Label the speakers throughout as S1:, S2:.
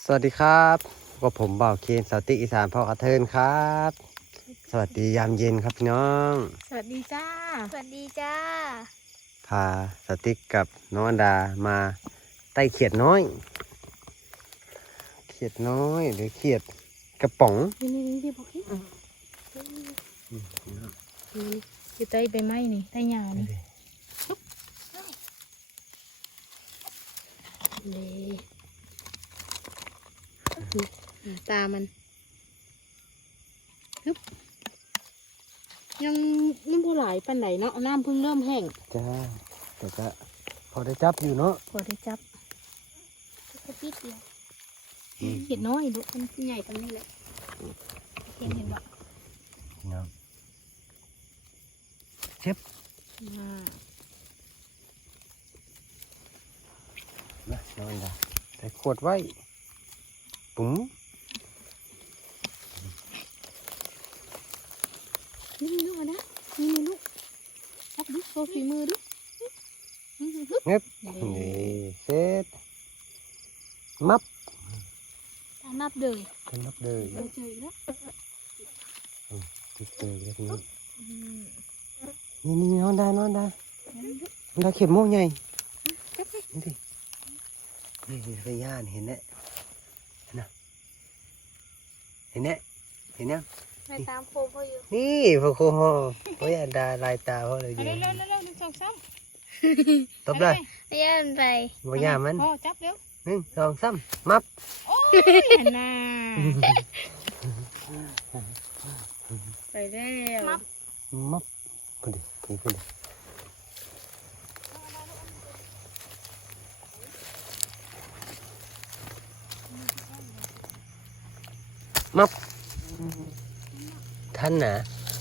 S1: สวัสดีครับก็ผมบ่าวเคนสาวติ๊กอีสานพ่อกระเทินครับ สวัสดียามเย็นครับพี่น้อง
S2: สวัสดีจ้า
S3: สวัสดีจ้า
S1: พาสาวติ๊กกับน้องอันดามาไต่เขียดน้อย เขียดน้อยหรือเขียดกระป๋อง
S2: นี่พี่บอกพี่อยู่ใต้ใบไม้นี่ใต้หญ้านี่เลยตามันฮึบยังบ่หลายปานใดเนาะน้ำเพิ่งเริ่มแห้ง
S1: จ้าแต่ก็พอได้จับอยู่เนาะ
S2: พอได้จับ
S3: กระปิดเดียว
S2: เห็ดน้อยลูกมันใหญ่ปานนี้แหละเห็นบ่
S1: พี่น้องเช็บ
S2: อ่า
S1: นะน้องอันดาใส่ขวดไว้ปุ๋ม
S2: นี่ลูกนะนี่ลูกรับดูโชว์ฝีมือดู
S1: เงียบนี่เสร็จมับ
S2: ตานับเลย
S1: กันนับเลย
S2: เราเจออีกแล้ว
S1: ติดเจอเลยพี่น้องนี่น้องได้น้องได้น้องได้เข็มโม่ใหญ่นี่ดินี่ไปย่านเห็นแน่นะเห็นแน่เห็นยัง
S3: ไปตามโคมพ่ออยู่
S1: นี่พอโคฮอโอ้ยอันดาลายตาเพราะอะไรอยู่
S2: เร็วหนึ่งสองสาม
S1: ตบเลย
S3: ไม่ย่านไป
S1: บ่ย่ามัน
S2: พ่อจับเร็ว
S1: หนึ่งสองสามมับ
S2: โอ้ยน่าไปแล้ว
S1: มับคนดิคนดิมับท่านนะ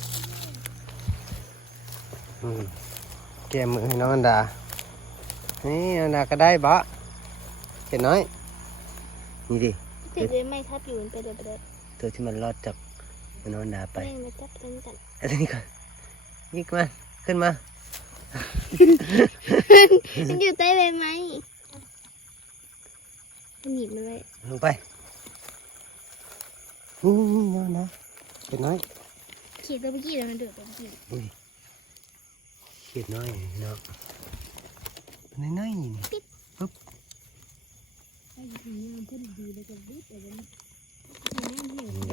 S1: แกมือให้น้องอันดานี่อันดาก็ได้บะเห็นน้อยนี่ดิ
S3: ติดเลยไม่ทับอยู่ไปเดินไปเดิน
S1: ตัวที่มันรอดจากน้องอันดาไป
S3: ไม่มาจับกันกัน
S1: อันนี้ก่อนนี่มาขึ้นมา
S3: มันอยู่ใต้ใบไม้มันหนีบมันไว้
S1: ลงไปนี่น้องอันดาเห็นน้อย
S3: ขีดตัวเมื่อกี้แล้วมันเดือดตัวเมื่อกี้
S1: อุ้ยเห็นน้อยเนาะน้อยนี่ปึ๊บ เด้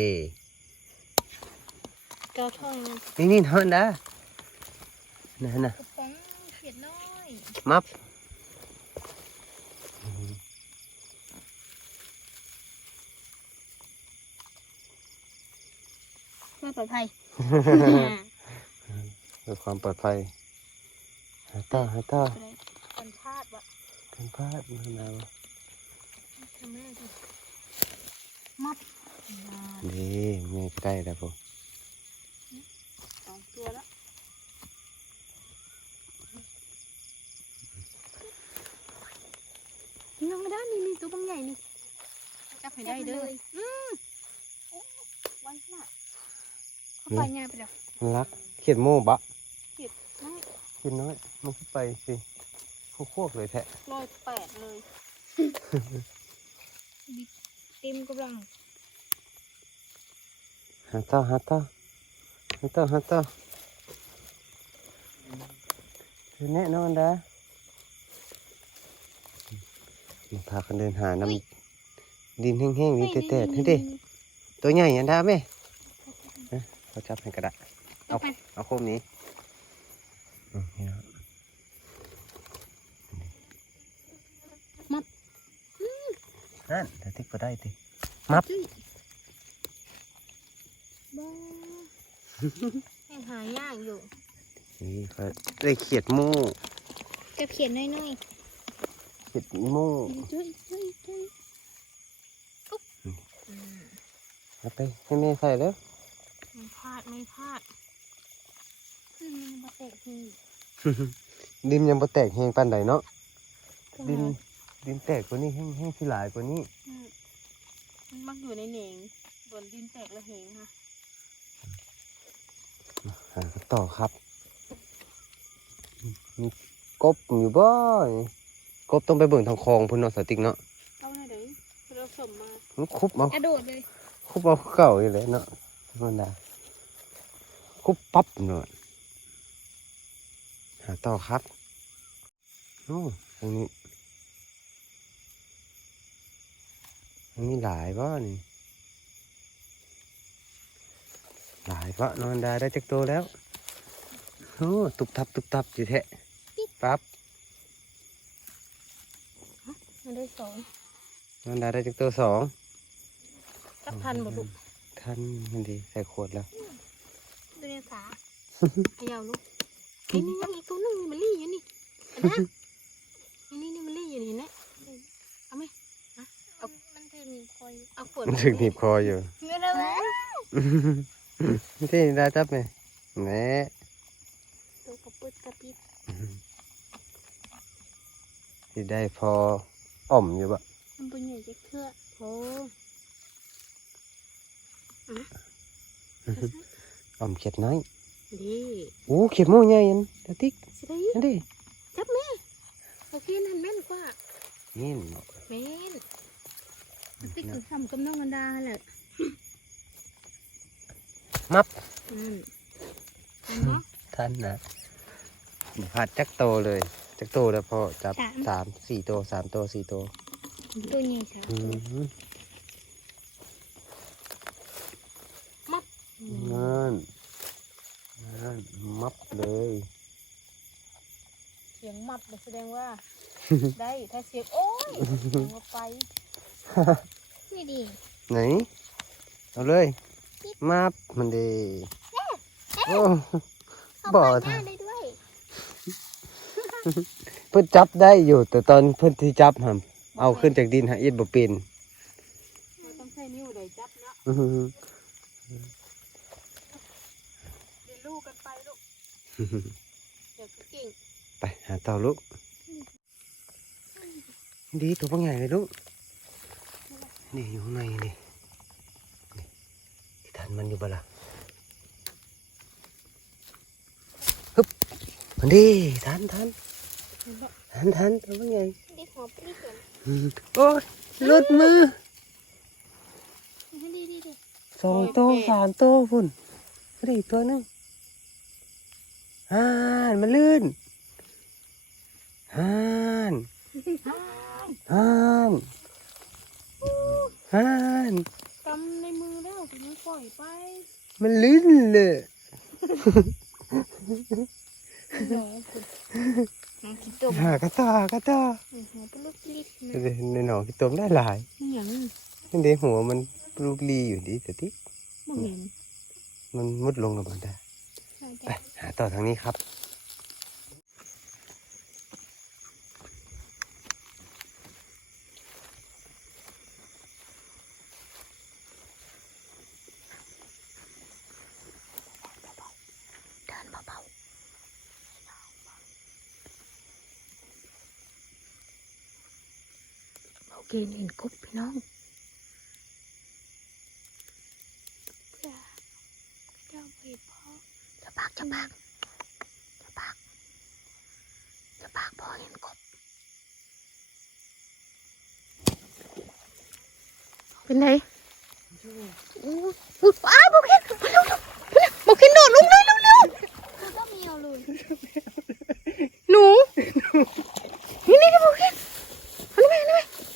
S3: เกาท่องมัน
S1: นี่น้องอันดาน่ะ
S2: กระป๋องเขียดน้อย
S1: มับ
S3: ไม่ปลอดภัย
S1: เพื่อความปลอดภัยหาต่อ
S2: กันพลาดวะ
S1: กันพลาดมานาว
S2: ทำแม่ดิมับ
S1: นี่แม่ก็ได้แล้วผม
S2: สองตัวแล้วยังไม่ได้นี่ตัวบางใหญ่นี่จับให้ได้เด้อวันขนาดเข้าไปง่ายไปแล้ว
S1: รักเขียดโม่บะ
S2: น้อย
S1: เขียดน้อยมันขึ้นไปสิโคกเลยแทะ
S2: 108เลยเต็มกำลัง
S1: หาต่อคือแน่นอนดาพากันเดินหาน้ำดินแห้งๆนี่แตะๆนี่ดิตัวใหญ่อันดาไหมเขาจับให้กระดาษเอาโคมนี้นี่นะ นั่นแต่ติ๊กก็ได้ติมับ
S2: บ้าให้หายากอยู่
S1: นี่ก็ได้เขียดโม่
S3: จะเขียนน้อย
S1: เขียดโม่
S2: จุ้ย
S1: เอาไปให้แม่ใส่แล้ว
S2: ไม่พลาดมันมาเตะที
S1: ดินยังบ่แตกแห้งปานใดเนาะดินแตกกว่านี้แห้งสิหลายกว่านี้
S2: มันมักอยู่ในเหน่งบนดินแตกระเหงค่ะ
S1: หากันต่อครับมีกบอยู่บ่กบต้องไปเบิ่งทางคลองพุ่นเนาะสติ๊กเนาะ
S2: เอาหน่อยเดี๋ยวเราสม
S1: มันคุบเอา
S3: กระโดดเลย
S1: คุบเอาเก่าอยู่เลยเนาะมันดาคุบปั๊บเนาะหาต่อครับโอ้ตรงนี้หลายบ่นี่หลายบ่นอนดาได้จักโตแล้วโอ้ตุบตับอยู่แท้ปั๊บ
S2: มันได้สอง
S1: นอนดาได้จักโตสอง
S2: จับทันบ่ลูก
S1: ท่านมันดีใส่ขวดแล้ว
S3: ดูในขา
S2: เขย่าลูกนี่ยังอีกตัวหนึงมันลี่อยู่นี่อันนั้นนี่มันลี่อยู่นี่นะเอาไหม
S3: มันถึงคอย
S2: เอาขวด
S1: มันถึงหนีบคออยู่
S3: เมื่อไรวะ
S1: ที่ดาจับไหมแหน่
S3: ตัวกระปุกกระปิด
S1: ที่ได้พออ่อมอยู่บะ
S3: มันเป็นใหญ่จะเคลื่อ
S2: โอ้
S1: อ่อมเขียดน้อย
S2: ดี
S1: โอ้เขียดโม่ใหญ่ยันตาติ๊ก
S2: สิได้
S1: นั่นดิ
S2: จับแม่โอเคนั่นแม่นกว่า
S1: นี่เนาะ
S2: แม่นติ๊กคือทำกับน้องกันดาแหละ
S1: มับ
S2: อันเนาะ
S1: ท่านนะบ่พลาดจักโตเลยจักโตแล้วพอจับ3-4 โต3 โต 4 โต
S3: ตัวใหญ่ใช่
S1: อืมนั่นมับเลย
S2: เสียงมับแสดงว่า ได้ถ้าเสียงโอ้ยแสดงว่าไป
S3: ไม่ดี
S1: ไหนเอาเลยมับมันดีโอ้
S3: เข้า
S1: บ่
S3: ไป
S1: อ
S3: หน้าได้ด้วย
S1: เพิ่นจับได้อยู่แต่ตอนเพิ่นที่จับหำเอาขึ้นจากดินหาเอ็ดบ่เป็น
S2: เราต้องใช้นิ้วใดจับเนาะ
S1: อื้อหือ
S2: เรียนรู้กันไปลูกเดี๋ยวก็เก่ง
S1: ไปหาเต่าลูกดีตัวบางใหญ่เลยลูกนี่อยู่ข้างในนี่ที่ทันมันอยู่บ่ล่ะฮึบมันดีทันตัวบางใหญ่
S3: ได้หัวปลิ้นเลย
S1: โอ้ยหลุดมือ
S3: ดี
S1: 2 โต 3 โตพุ่นไม่ได้อีกตัวหนึงมันลื่นห่าน
S2: กำในมือแล้วถึงมันปล่อยไป
S1: มันลื่นเลย
S2: หนูคุณ
S3: น้องคิดตม
S1: หากระต่าย
S3: หัวปลิ้นนะ
S1: เดี๋ยวในหนองที่ต้มได้หลาย
S2: อย่างนี้
S1: นี่เดี๋ยวหัวมันปลูกลีอยู่ดีแต่ที่
S2: บ่เห็น
S1: มันมุดลงแล้วมันได้ไปหาต่อทางนี้ครับ
S3: เดินเบา
S2: โอเคเห็นกบพี่น้อง
S3: ๆเพื่อเจ้าไปพ่อ
S2: จะปากพอเห็นกบเป็นไงอ้าวบอกเห็นโดดลงเลยเร็ว
S3: คือก็มีเอาเลย
S2: ๆหนูนี่บอกเห็นอันนี้ไหม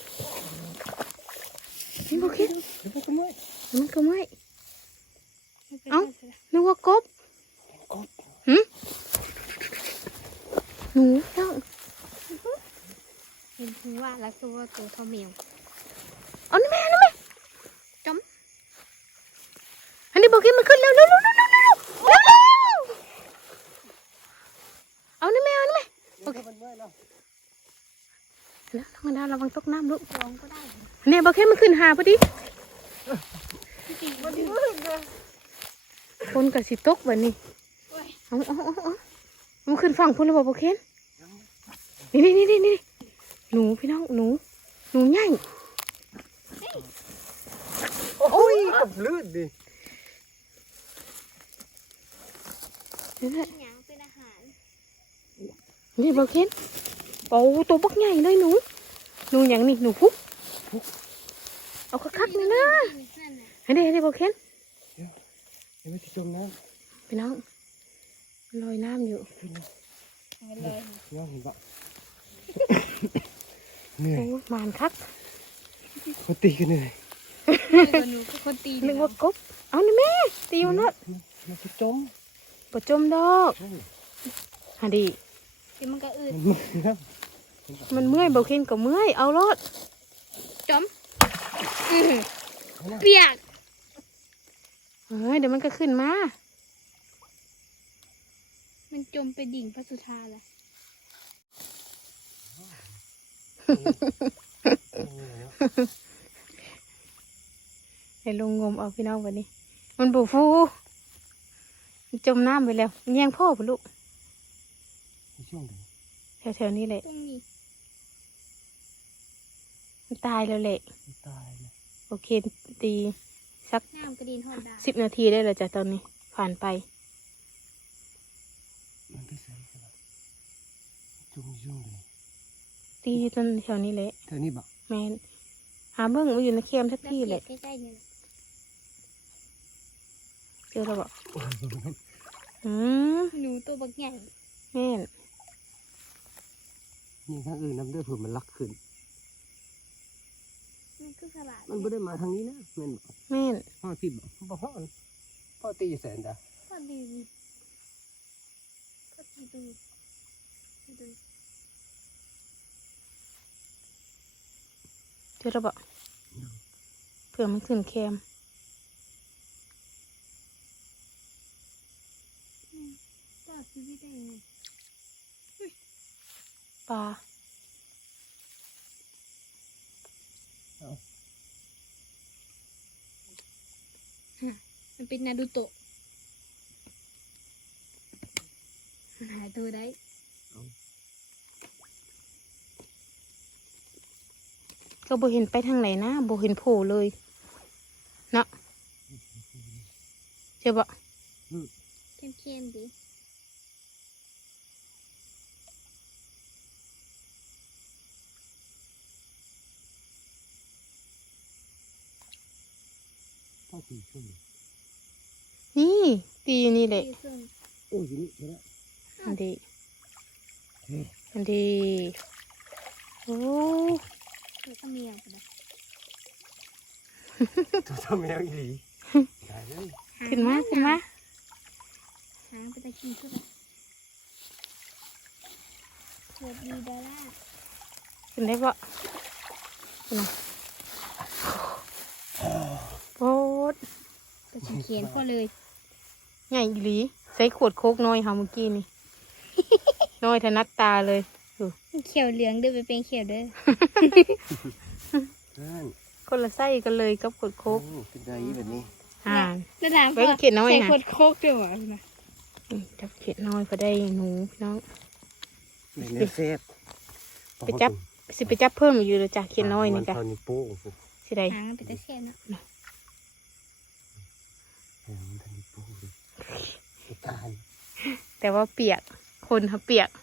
S2: นี่บอกเห็นมันก็ไม่เอ้านึกว่ากบหนูต้อง
S3: เห็นถึงว่าแล้วคือว่าตัวเท่าแมว
S2: เอานี่แม่จมอันนี้บอกให้มันขึ้นเร็วเอานี่แม่โอเคแล้วน้องดาระวังตกน้ำลูก
S3: ลองก็ได้
S2: เนี่ยบอกให้มันขึ้นหาพอดีคนกับสิตกแบบนี้เอามันขึ้นฝั่งพุ่นแล้วบอกเคนนี่หนูพี่น้องหนูใหญ่
S1: โอ้ยกับลื่นดิ
S3: หยังเป็นอาหาร
S2: นี่บอกเคนโอ้ตัวบักใหญ่เลยหนูอย่างนี้หนูพุกเอาคักๆนี่นะให้ได้บ่เคน
S1: เดี๋ยวมันจะจมน้
S2: พี่น้องมันลอยน้ำอยู่
S3: มันเลย
S1: ำน้องเห็นปะเหนื่อย
S2: โอ้ยหมานคัก
S1: เขาตีกันเหนื่อย
S3: หนูก็คนตี
S2: นึกว่ากบเอานี่แม่ตีอยู่เนาะ
S1: มันจะจม
S2: บ่จมดอกหาดี
S3: ที่มันก็อืด
S1: มันมืดนะ
S2: มันเมื่อยบ่เคนก็เมื่อยเอารถ
S3: จมเปียก
S2: เฮ้ยเดี๋ยวมันก็ขึ้นมา
S3: มันจมไปดิ่งพระสุธาเลย
S2: ให้ลงงมเอาพี่น้องวันนี้ มันบูฟูมันจมน้ำไปแล้วแย่งพ่อปะลูก
S1: ในช่วงไหน
S2: แถวๆนี้แหละ
S3: ตรงนี้
S2: มันตายแล้วแหละ
S1: มันตายนะ
S2: โอเคตีสัก
S3: น้ำกระดินหอดดา
S2: 10 นาทีได้เลยจ้ะตอนนี้ ผ่านไป
S1: มันก็ใส่กันแล้วจมในช่วงไหน
S2: ตีอยู่ตรงแถวนี้แหละ
S1: เธอนี่บอก
S2: แมนหาเบิ้งมันอยู่ในเค็มสักที่แหละ
S3: ใกล้ๆเนี่ย
S2: เจอแล้วบอกอืม
S3: หนูตัวบักใหญ่
S2: แม่น
S1: นี่ทางอื่นน้ำเด้อเผื่อมันลักขึ้น
S3: มันคือสลัด
S1: มันไม่ได้มาทางนี้นะแม่นบอก
S2: แม่น
S1: พ่อพี่บอกพ่อพ่อตีอยู่แสนจ้ะ
S3: พอดีพอดีดูดู
S2: เจอแล้วบอกเผื่อมันขึ้นเค็ม
S3: ต่อชีวิตได้ยังไง
S2: ปลา
S3: มันเป็นนารูโตะมันหายตัวได้
S2: ก็บ่เห็นไปทางไหนนะบ่เห็นโผล่เลยเนาะเจอบอก
S3: เข้มๆดิ
S1: พ่อตีช่วงไหน
S2: นี่ตีอยู่นี่แหละ
S3: ที่ส่วน
S1: โอ้ยอยู่นี่ใช่ไหม
S2: อันดี
S1: เฮ้ย
S2: อันดีโอ้
S3: แล้วก็เมียไปเลย
S1: ตัวทำแมวอีหลีได้เลย
S2: ขึ้นมาขึ้นมา
S3: หางไปตะกี้สุดเลยสวัสดีดาร่า
S2: ขึ้นได้ปะขึ้นมาโอ๊ด
S3: ตัวสีเขียนพอเลย
S2: ใหญ่อีหลีใส่ขวดโคกน้อยค่ะเมื่อกี้นี่ น้อยถนัดตาเลยดู
S3: เขียวเหลืองเด้อไปเป็นเขียวเด้อ
S1: นั่น
S2: คนละไส้กันเลยกับขวดโคก
S1: เป็นไรแบบนี้
S2: อ่าน
S3: แล้วถาม
S2: ไว้เขียนน้อย
S3: ใส่
S2: นะ
S3: ขวดโคกด้วยวะนะ
S2: จับเขียดน้อยพอได้หนูพี่น้อง
S1: ในเนื้อเซฟ
S2: ไปจับ สิไปจับเพิ่มอยู่เลยจ้ะเขียดน้อยนี่จ้ะ
S1: มัเท่านิ้วโป้งสิ
S2: สิได้
S3: หางไปตะเขียนเนาะ
S1: มันเท่านิ้วโป้งเลยตาย
S2: แต่ว่าเปียกคนเขาเปียก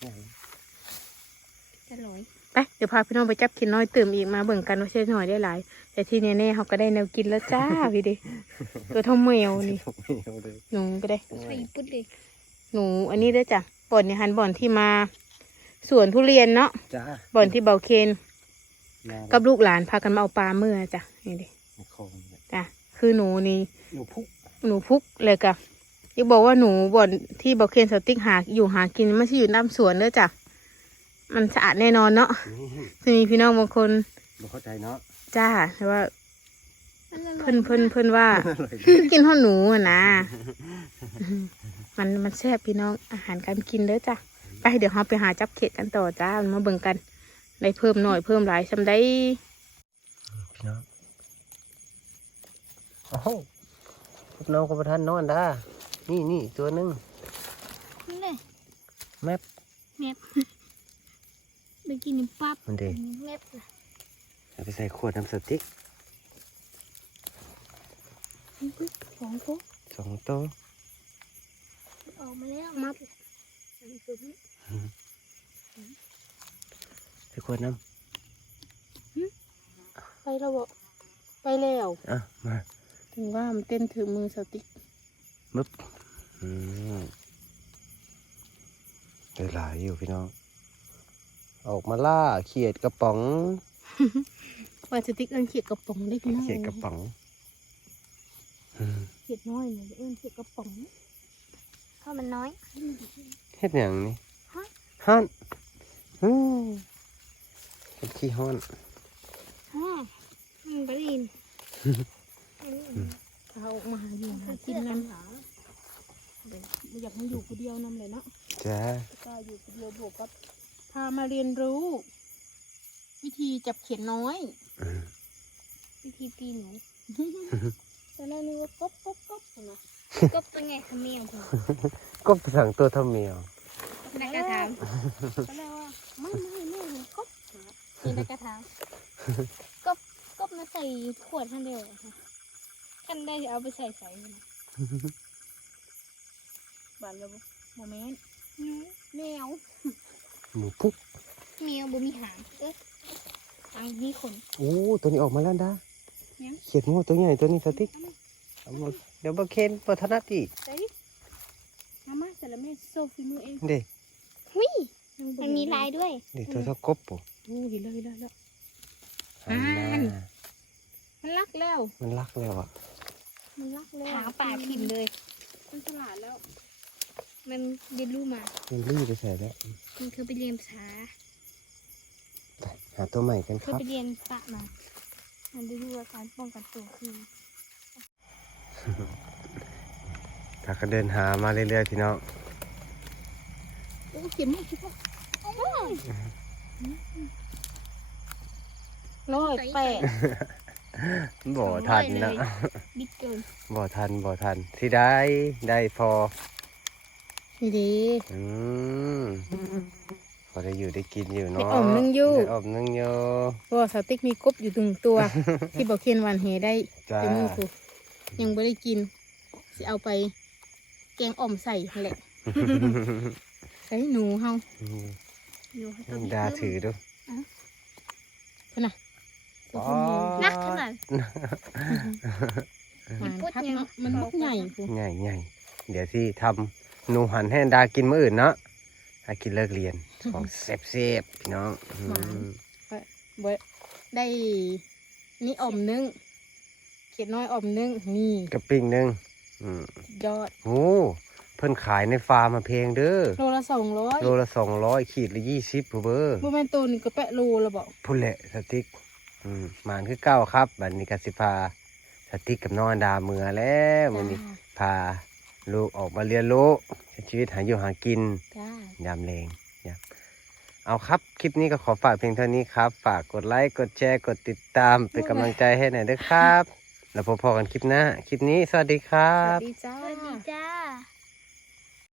S3: จะลอย
S2: ไปเดี๋ยวพาพี่น้องไปจับเขียดน้อยเติมอีกมาเบิ่งกันว่าใช่หน่อยได้หลาย แต่ที่แน่ๆเขาก็ได้แนวกินแล้วจ้าพี่เด้ตัวเท่าแมวนี่ หนูก็ได้
S3: ใส่ปุ๊ดเลย
S2: หนูอันนี้ด้วยจ้ะบ่อนเนี่ยหันบ่อนที่มาสวนทุเรียนเนาะ
S1: จ้า
S2: บ่อนที่เบาเคน
S1: กั
S2: กับลูกหลานพากันมาเอาปลาเมื่อจ้ะนี่ดิ
S1: คองเนี่ย
S2: จ้ะคือหนูนี่
S1: หนูพุก
S2: หนูพุกเลยกะอยากบอกว่าหนูบ่อนที่เบาเคนสติ๊กหาอยู่หากินไม่ใช่อยู่ตามสวนเด้อจ้ะมันสะอาดแน่นอนเนาะ
S1: นี่
S2: จะมีพี่น้องบางคน
S1: บ่เข้าใจเนาะ
S2: จ้าแต่ว่า
S3: มันละลอย
S2: เพิ่นว่า กินข้าวหนูอะนะมันแซ่บพี่น้องอาหารการกินเด้อจ้ะไปเดี๋ยวเราไปหาจับเขียดกันต่อจ้ามาเบิ่งกันได้เพิ่มหน่อยเพิ่มหลายซำได้
S1: พี่น้องโอ้โหพวกน้องกับประธานนอนด้านี่ตัวหนึง
S3: นี่เลย
S1: แมป
S3: แมบเมื่อกี้นี่ปั๊บ
S1: มันเด็
S3: แมบเลย
S1: เอาไปใส่ขวดน้ำสติ๊ก
S3: สองตัว
S1: 2 ตัว
S3: ออกมาแล้วมัดอันนี้คือ
S1: ใส่ขวดน้
S2: ไปแล้วบ่
S1: ำ
S2: ไปแล้ว
S1: อ่ะมา
S2: ถึงว่ามันเต้นถือมือสติ๊ก
S1: มึบอืมได้หลายอยู่พี่น้อง ออกมาล่าเขียดกระป๋อง
S2: ว่าสติ๊กเอิ้นเขียดกระป๋องได้พี่น้อง
S1: เขียดกระป๋องอืม
S2: เขียดน้อยเนี่ยเอิ้นเขียดกระป๋อง
S3: ข้าวมันน้อย
S1: เฮ็ดอย่างนี้
S3: ฮะ
S1: ฮ้อนอืมเป็นขี้ฮ้อน
S3: ฮ่ามันบริน
S2: เอาออกมาหาอยู่หากินนั่นเดี๋ยวอยากมาอยู่คนเดียวนั่นเลยเนาะ
S1: จ้า
S2: ก็อยู่คนเดียวบวกกับพามาเรียนรู้ วิธีจับเขียดน้อย
S1: อืม
S3: วิธีปีหนู
S2: ตอนแรกนึกว่าก๊บนะ
S3: ก็เป็นไงคะเมียผม
S1: ก็สั่งตัวเท่าเมียว
S3: นักกระถาม
S2: ตอนแรกว่าไม่เห็นก๊บ
S3: มีนักกระถามก็มาใส่ขวดท่านเดียวอะค่ะท่านได้จะเอาไปใส่นะ
S2: บานแล้วโมเมนต์
S3: แมว
S1: หมูพุก
S3: แมวบ่มีหางอังมีขน
S1: โอ้ตัวนี้ออกมาแล้วด้า
S3: เนี่ย
S1: เขียดโม่ตัวใหญ่ตัวนี้สติ๊กเอามาเดี๋ยวบะเคนบะถนัดอีก
S2: ใส่มาเสร็จแล้วแม่โซฟีมือเอง
S1: เด้
S3: หุยมันมีลายด้วย
S1: เดี๋ยวตัวเท่ากบปุ๊
S2: โอ้เห็นแล้ว
S1: อันน่ะ
S2: มันรักแล้ว
S1: มันรักแล้วอ่ะ
S2: มันรักแล้ว
S3: หางป่าถิ่มเลย
S2: มันฉลาดแล้ว
S3: มันเรียนรู้มา
S1: มันรีบไปใส่แล้ว
S3: มันเคยไปเรียนภาษา
S1: ไปหาตัวใหม่กัน
S3: เค
S1: ค
S3: ย
S1: รับ
S3: ไปเรียนปะมา มันได้รู้ว่าการป้องกันตัวคือ
S1: ถ้าก็เดินหามาเรื่อยๆพี่น้อง
S2: โอ้เขียนไม่คิดว่า108
S1: บ่ทันนะ
S3: บิ๊กเกิน
S1: บ่ทันที่ได้พอ
S2: นี่ดี
S1: อืมพอได้อยู่ได้กินอยู่
S2: ได้
S1: เนาะ
S2: อ่อมนึ่งอยู่
S1: ได้อ่อมนึ่งอยู่
S2: เพราะว่าสติ๊กมีกบอยู่1ตัว ที่บอกเคียนวันเฮได้
S1: จ้า
S2: เต็มมือครูยังไม่ได้กินสิเอาไปแกงอ่อมใส่นั่นแหละ ใส่หนูเฮา
S1: อืม
S3: อยู่ให้ตัว
S1: ดาถือดู
S2: พุ่นน่ะตัว
S1: อ๋อ
S2: พุ่น
S3: นักขนาด
S2: มันทับเนาะมันมุกใหญ่ครู
S1: ใหญ่เดี๋ยวที่ทำหนูหันให้ดากินมื้ออื่นเนาะให้กินเลิกเรียนของเซฟพี่น้องอืม
S2: บ่ได้นี่อ่อมนึ่งเขียดน้อยอ่อมนึ่งนี่
S1: กระปิ้งหนึงอืม
S2: ยอด
S1: โอ้เพิ่นขายในฟาร์มมาเพลงเด้อ
S2: โลละ200
S1: โลละ200ขีดละ20ผู้เบอร์
S2: บ่แม่นตัวนี้ก็แปะโลละบ่
S1: พุ่นแหละสติ๊กหมานคือเก้าครับบัดนี้ก็สิพาสติ๊กกับน้องอันดาเมือแล้วมื้อนี้พาลูกออกมาเรียนรู้ใช้ชีวิตหาอยู่หากิน
S2: จ้าย
S1: ามแรงเอาครับคลิปนี้ก็ขอฝากเพียงเท่านี้ครับ ฝากกดไลค์กดแชร์กดติดตามเป็นกำลังใจให้หน่อยด้วยครับ แล้วพบกันคลิปหน้าคลิปนี้สวัสดีครั
S2: สวั
S1: บ
S2: สดีจ้า